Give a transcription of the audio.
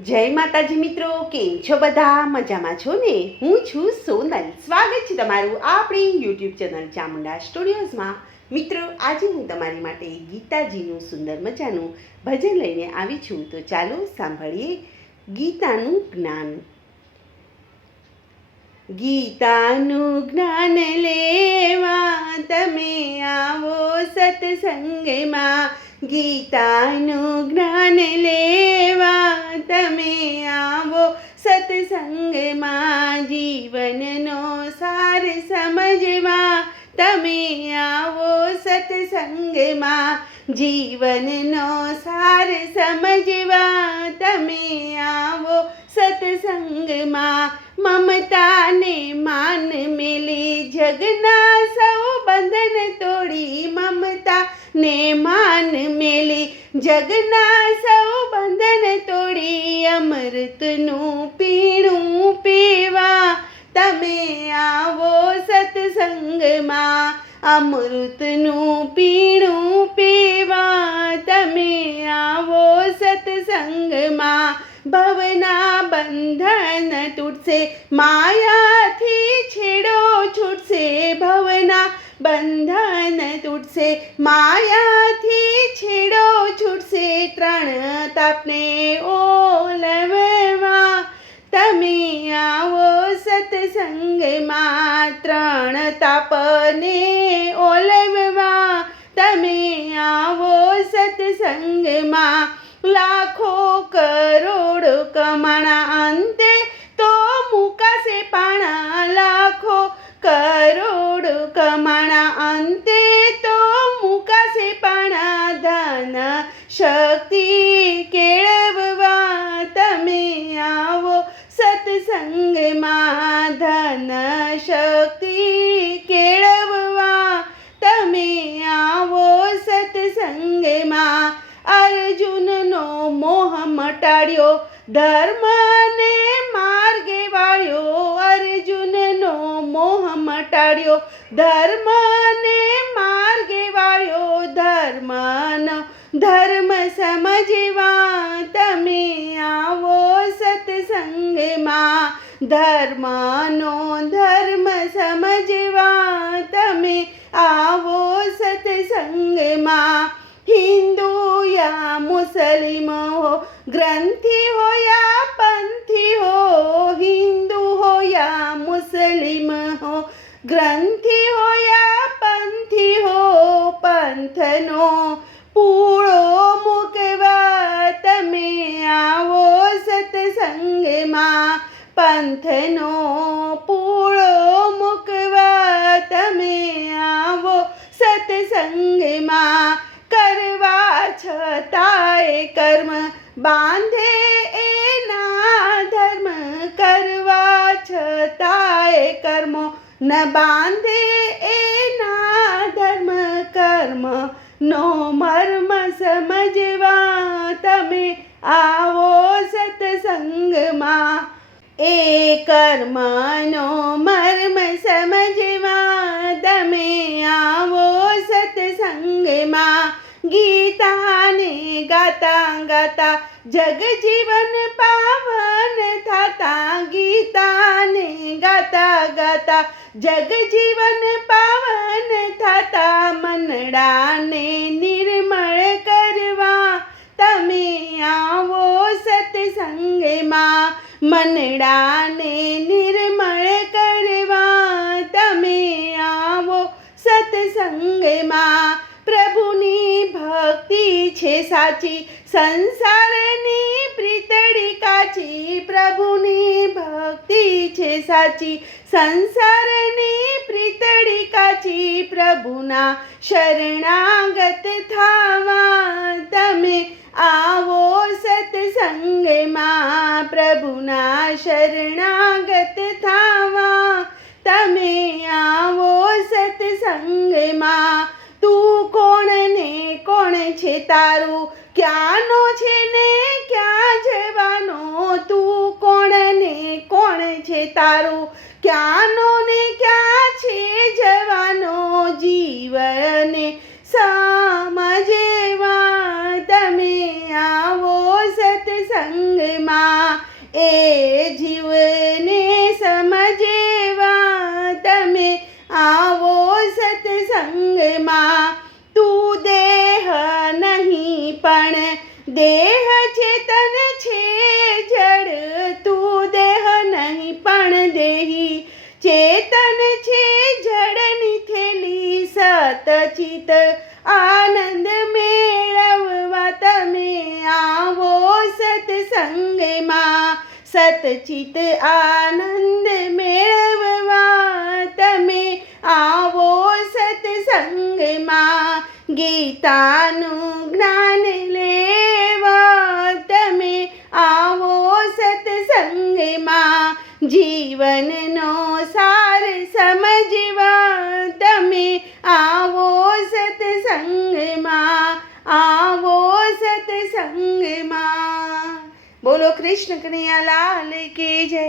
જય માતાજી મિત્રો, કેમ છો બધા? મજામાં છો ને? હું છું સોનલ. સ્વાગત છે તમારું આપણી યુટ્યુબ ચેનલ ચામુંડા સ્ટુડિયોઝમાં. મિત્રો, આજે હું તમારી માટે ગીતાજીનું સુંદર મજાનું ભજન લઈને આવી છું. તો ચાલો સાંભળીએ ગીતાનું જ્ઞાન. ગીતાનું જ્ઞાન લેવા તમે આવો સત્સંગમાં. ગીતાનું જ્ઞાન લેવા તમે આવો સત્સંગમાં. જીવનનો સાર સમજવા તમે આવો સત્સંગમાં. જીવનનો સાર સમજવા તમે આવો સત્સંગમાં. મમતાને માન મેલી જગના સૌ બંધન તોડી. મમતા ને માન મેલી જગના સૌ બંધન તોડી. અમૃતનું પીણું પીવા તમે આવો સત્સંગમાં. અમૃતનું પીણું પીવા તમે આવો સત્સંગમાં. ભવના બંધન તૂટશે, માયાથી છેડો છૂટશે. ભવના બંધન તૂટશે, માયાથી છેડો છૂટશે. ત્રણ તાપને ઓલવવા તમે આવો સત્સંગમાં. ત્રણ તાપને ઓલવવા તમે આવો સત્સંગમાં. લાખો કરોડો કમાણા અંતે તો મુકાશે પાણા. લાખો કરોડો કમાણા અંતે તો મુકાશે પાણા. ધન શક્તિ કેળવવા તમે આવો સત્સંગમાં. ધન શક્તિ કેળવવા તમે આવો સત્સંગમાં. અર્જુનનો મોહ મટાડ્યો, ધર્મને માર્ગે વાળ્યો. અર્જુનનો મોહ મટાડ્યો, ધર્મને માર્ગે વાળ્યો. ધર્મ સમજવા તમે આવો સત્સંગમાં. ધર્મ સમજવા તમે આવો સત્સંગમાં. हिंदू या मुस्लिम हो, ग्रंथी हो या पंथी हो. हिंदू हो या मुस्लिम हो, ग्रंथी हो या पंथी हो. पंथनो पूळो मूकवा તમે આવો સત્સંગમાં. पंथनो पूळो મૂકવા તમે આવો સત્સંગમાં. કરવા છતાંય કર્મ બાંધે એના ધર્મ. કરવા છતાંય કર્મો ન બાંધે એના ધર્મ. કર્મ નો મર્મ સમજવા તમે આવો સત્સંગમાં. એ કર્મનો મર્મ સમજવા તમે આવો સત્સંગમાં. ગીતાને ગાતા ગાતા જગજીવન પાવન થાતા. ગીતાને ગાતા ગાતા જગજીવન પાવન થાતા. મનડાને નિર્મળ કરવા તમે આવો સત્સંગમાં. મનડાને નિર્મળ કરવા તમે આવો સત્સંગમાં. પ્રભુની ભક્તિ છે સાચી, સંસારની પ્રીતડી કાચી. પ્રભુની ભક્તિ છે સાચી, સંસારની પ્રીતડી કાચી. પ્રભુના શરણાગત થાવા તમે આવો સત્સંગમાં. પ્રભુના શરણાગત થાવા તમે આવો સત્સંગમાં. તું કોણ ને કોણ છે તારું, ક્યાંનો છે ને ક્યાં જવાનો. તું કોણ ને કોણ છે તારું, ક્યાંનો ને ક્યાં છે જવાનો. જીવને સમજવા તમે આવો સત્સંગમાં. દેહ ચેતન છે જડ તું દેહ નહીં પણ દેહી ચેતન છે જડની થેલી સતચિત આનંદ મેળવવા તમે આવો સત્સંગમાં સતચિત આનંદ મેળવવા તમે આવો સત્સંગમાં ગીતાનું જ્ઞાન લેવા તમે આવો સત્સંગમાં જીવનનો સાર સમજવા તમે આવો સત્સંગમાં આવો સત્સંગમાં. બોલો કૃષ્ણ કનૈયા લાલ કી જય.